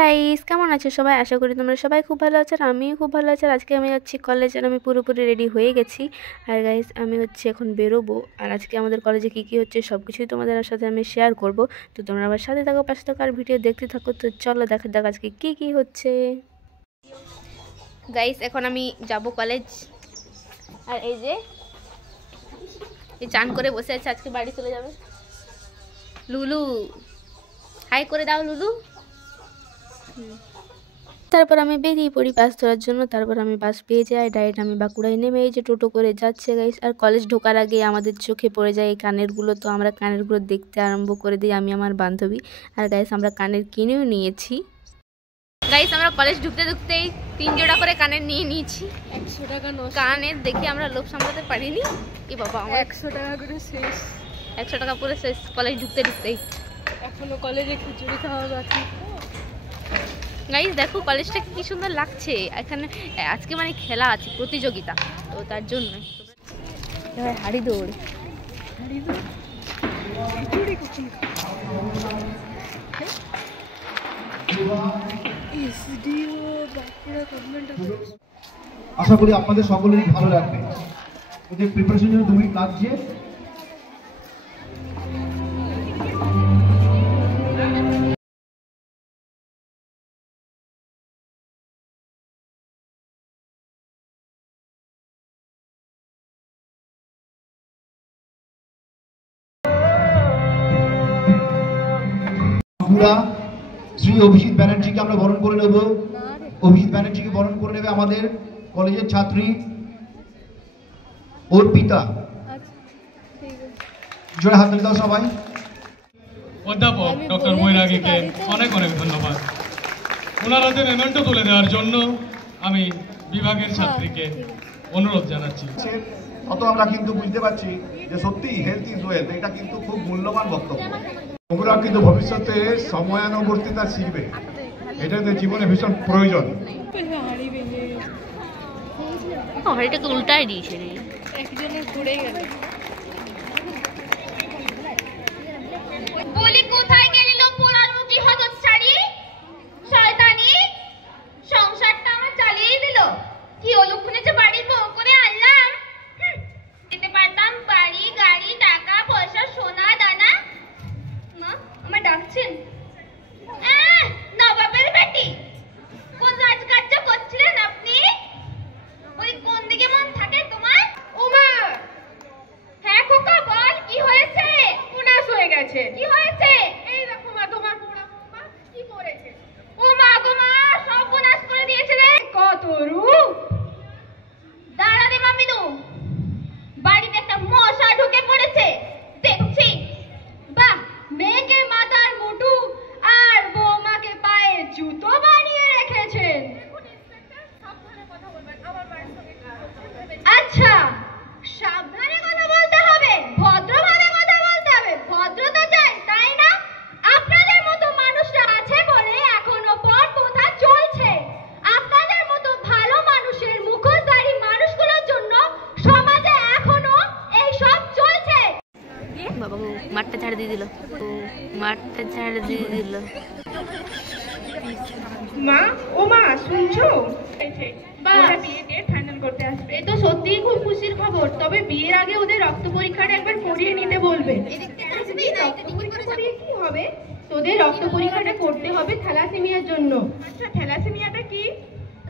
Guys, কেমন আছো সবাই? আশা করি তোমরা সবাই খুব ভালো আছো আর আমিও খুব ভালো আছি। আর আজকে আমি যাচ্ছি কলেজ আর আমি পুরোপুরি রেডি হয়ে গেছি। আর গাইস, আমি এখন বেরোবো। আর আজকে আমাদের কলেজে কী হচ্ছে সব কিছুই তোমাদের সাথে আমি শেয়ার করব। তো তোমরা আমার সাথে থাকো, পাশে থাকো আর ভিডিও দেখতে থাকো। তো চলো দেখা যাক আজকে কী হচ্ছে। গাইস, এখন আমি যাব কলেজ। আর এই যে চান করে বসে আছে, আজকে বাড়ি চলে যাবে। লুলু হাই করে দাও লুলু। তারপর আমি বেরিয়ে পড়ি বাস ধরার জন্য। তারপর আমি বাস পেয়ে যাই, ডাইরেক্ট আমি বাঁকুড়ায় নেমে এই যে টোটো করে যাচ্ছে গাইস। আর কলেজ ঢোকার আগে আমাদের চোখে পড়ে যায় এই কানেরগুলো। তো আমরা কানেরগুলো দেখতে আরম্ভ করে দিই, আমি আমার বান্ধবী। আর গাইস, আমরা কানের কিনেও নিয়েছি। গাইস, আমরা কলেজ ঢুকতে ঢুকতেই 3 জোড়া করে কানের নিয়ে নিয়েছি। 100 টাকা কানের দেখে আমরা লোভ সামলাতে পারিনি। কি বাবা, আমার 100 টাকা করে শেষ। 100 টাকা পুরো শেষ কলেজ ঢুকতে ঢুকতেই। এখনো কলেজে খিচুড়ি খাওয়া বাকি। গাইস দেখো কলেজটা কি সুন্দর লাগছে। এখানে আজকে মানে খেলা আছে, প্রতিযোগিতা, তো তার জন্য এবার হাড়ি দৌড় আশা করি আপনাদের সকলেরই ভালো লাগবে। ওদের প্রিপারেশনের 2 মিনিট লাগছে। শ্রী অভিজিৎ ব্যানার্জিকে আমরা বরণ করে নেব। অভিজিৎ ব্যানার্জিকে বরণ করে নেবে আমাদের কলেজের ছাত্রী অর্পিতা। জোরে হাত তালি দাও সবাই। অধ্যাপক ডক্টর বৈরাগীকে অনেক অনেক ধন্যবাদ। ওনার হাতে মেমেন্টো তুলে দেওয়ার জন্য আমি বিভাগের ছাত্রীকে অনুরোধ জানাচ্ছি। অত আমরা কিন্তু বুঝতে পারছি যে সত্যি হেলথ ইজ ওয়েলথ, এটা কিন্তু খুব মূল্যবান বক্তব্য। ওরা কিন্তু ভবিষ্যতে সময়ানুবর্তিতা শিখবে, এটা জীবনে ভীষণ প্রয়োজন। হাড়িটাকে উল্টাই দিয়েছে রে, একজনের পড়ে গেল। বলি কোথায় গেলি লো পোড়ার মুখী হতচ্ছাড়ি শয়তানি, সংসারটা আমার চালিয়ে দিল। কি অলক্ষণে যে বাড়ির বউ করে আনলাম, দিতে পারতাম বাড়ি গাড়ি টাকা পয়সা সোনা দানা। মা আমার ডাকছেন? নবাবের বেটি, কোন রাজকার্য করছিলেন আপনি? ওই কোন দিকে মন থাকে তোমার? ওমা হ্যাঁ খোকা বল, কি হয়েছে? উনাস হয়ে গেছে। কি হয়েছে? এই দেখো মা, তোমার পোড়া মা কি করেছে? ও মা গো মা, সব উনাস করে দিয়েছে রে। কত রূপ! দাঁড়া রে মামিনু, বাড়িতে একটা মশা ঢুকে পড়েছে দেখছি। বাহ, মেয়েকে মাথার মুটু আর বৌমাকে পায়ে জুতো বানিয়ে রেখেছেন। আচ্ছা, সাবধানে কথা বলতে হবে, ভদ্রভাবে কথা বলতে হবে। ভদ্রতা চাই, তাই না? আপনাদের মতো মানুষরা আছে বলে এখনো পর কথা চলছে। আপনাদের মতো ভালো মানুষের মুখোশধারী মানুষগুলোর জন্য সমাজে এখনো এই সব চলছে। বাবা মাঠটা ছাড় দিয়ে দিল, মাঠটা ছাড় দিয়ে দিল। মা, ও মা শুনছো? বিয়ে ডেট ফাইনাল করতে আসবে। এ তো সত্যিই খুব খুশির খবর। তবে বিয়ের আগে ওদের রক্ত পরীক্ষাটা একবার করিয়ে নিতে বলবে। কি হবে? তোদের রক্ত পরীক্ষাটা করতে হবে থ্যালাসেমিয়ার জন্য। আচ্ছা, থ্যালাসেমিয়াটা কি?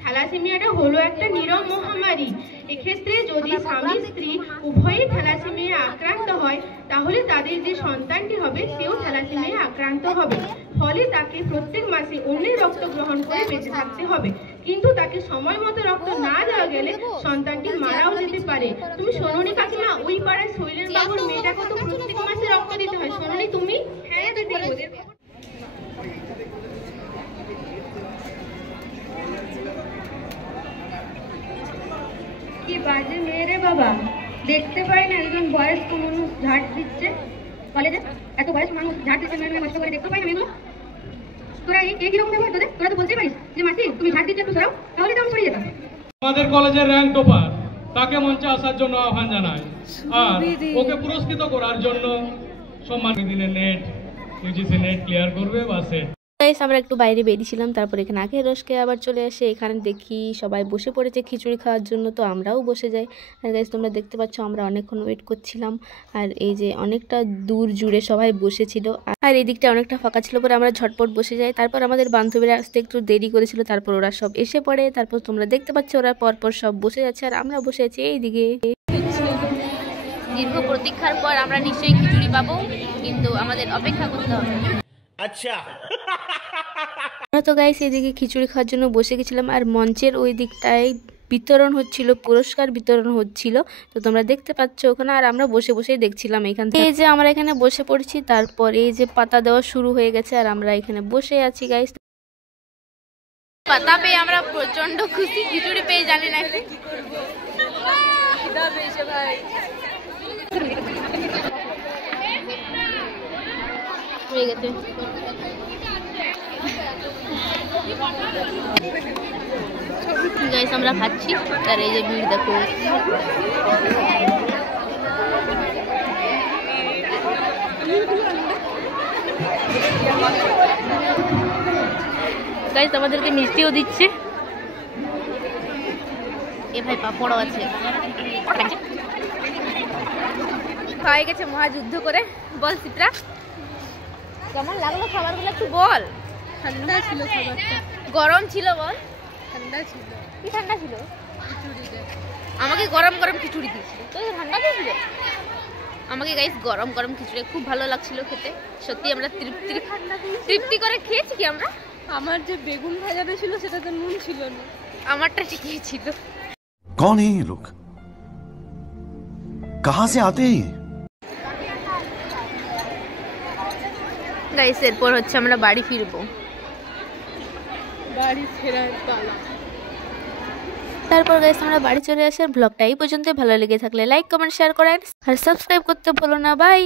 থ্যালাসেমিয়াটা হলো একটা নীরব মহামারী। এক্ষেত্রে যদি স্বামী স্ত্রী উভয়ই থ্যালাসেমিয়া আক্রান্ত হয়, তাহলে তাদের যে সন্তানটি হবে সেও থ্যালাসেমিয়া আক্রান্ত হবে। ফলে তাকে প্রত্যেক মাসে অন্যের রক্ত গ্রহণ করে বেঁচে থাকতে হবে। কিন্তু তাকে সময় মতো রক্ত না দেওয়া গেলে সন্তানটি মারাও যেতে পারে। তুমি শোনোনি কাকিমা, ওই পাড়ায় শৈলের বাবুর মেয়েটাকে তো প্রত্যেক মাসে রক্ত দিতে হয়, শোনোনি তুমি? হ্যাঁ দিদি, ওদের কি বাজে মেয়ে রে বাবা, দেখতে পাই না একজন বয়স্ক মানুষ ঝাড় দিচ্ছে কলেজে। এত বয়স্ক মানুষ ঝাড় দিচ্ছে, মেয়ে কষ্ট করে দেখতে পাই না মেয়েগুলো। তোরা এই কিরকম ব্যবহার তোদের? তোরা তো বলতে পারিস যে মাসি তুমি ঝাড় দিচ্ছ, একটু সরাও, তাহলে তো আমি সরে যেতাম। আমাদের কলেজের র্যাঙ্ক টপার, তাকে মঞ্চে আসার জন্য আহ্বান জানাই। আর ওকে পুরস্কৃত করার জন্য সম্মান দিনে নেট ইউজিসি নেট ক্লিয়ার করবে বা সেট গাইস আমরা একটু বাইরে বেরিয়েছিলাম, তারপর এখানে আখের রস খেয়ে আবার চলে আসে। এখানে দেখি সবাই বসে পড়েছে খিচুড়ি খাওয়ার জন্য, তো আমরাও বসে যাই। আর গাইস তোমরা দেখতে পাচ্ছ আমরা অনেকক্ষণ ওয়েট করছিলাম, আর এই যে অনেকটা দূর জুড়ে সবাই বসেছিল, আর এই দিকটা অনেকটা ফাঁকা ছিল, পরে আমরা ঝটপট বসে যাই। তারপর আমাদের বান্ধবীরা আসতে একটু দেরি করেছিল, তারপর ওরা সব এসে পড়ে। তারপর তোমরা দেখতে পাচ্ছ ওরা পরপর সব বসে যাচ্ছে, আর আমরা বসে আছি এইদিকে। দীর্ঘ প্রতীক্ষার পর আমরা নিশ্চয়ই খিচুড়ি পাবো, কিন্তু আমাদের অপেক্ষা করতে হবে। আচ্ছা, আমরা তো গাইস এদিকে খিচুড়ি খাওয়ার জন্য বসে গেছিলাম, আর মঞ্চের ওই দিকটায় বিতরণ হচ্ছিল, পুরস্কার বিতরণ হচ্ছিল, তো তোমরা দেখতে পাচ্ছ ওখানে। আর আমরা বসে বসেই দেখছিলাম এখান থেকে। এই যে আমরা এখানে বসে পড়েছি, তারপর এই যে পাতা দেওয়া শুরু হয়ে গেছে, আর আমরা এখানে বসে আছি গাইস। পাতা পেয়ে আমরা প্রচন্ড খুশি, খিচুড়ি পেয়ে জানি না কি করবো। ভাই হয়ে গেছে গাইস, আমরা খাচ্ছি, আর এই যে ভিড় দেখো। গাইস আমাদেরকে মিষ্টিও দিচ্ছে, এ ভাই পাপড়ও আছে। হয়ে গেছে মহাযুদ্ধ করে। বল চিত্রা, কেমন লাগলো খাবারগুলো একটু বল। ঠান্ডা ছিল খাবারটা, গরম ছিল বল। ঠান্ডা ছিল। কি ঠান্ডা ছিল? খিচুড়িটা আমাকে গরম গরম খিচুড়ি দিয়েছিল, তো ঠান্ডা দিয়েছিল আমাকে। গাইস গরম গরম খিচুড়ি খুব ভালো লাগছিল খেতে, সত্যি আমরা তৃপ্তি করে খেয়েছি কি আমরা। আমার যে বেগুন ভাজাটা ছিল সেটাতে নুন ছিল না, আমারটা ঠিকই ছিল। कौन है ये लोग, कहां से आते हैं? গাইস এরপর হচ্ছে আমরা বাড়ি ফিরবো। বাড়ি ফেরার পালা। তারপর গাইস আমরা বাড়ি চলে আসার ব্লগটা এই পর্যন্ত। ভালো লেগে থাকলে লাইক কমেন্ট শেয়ার করেন, আর সাবস্ক্রাইব করতে ভুলো না। বাই।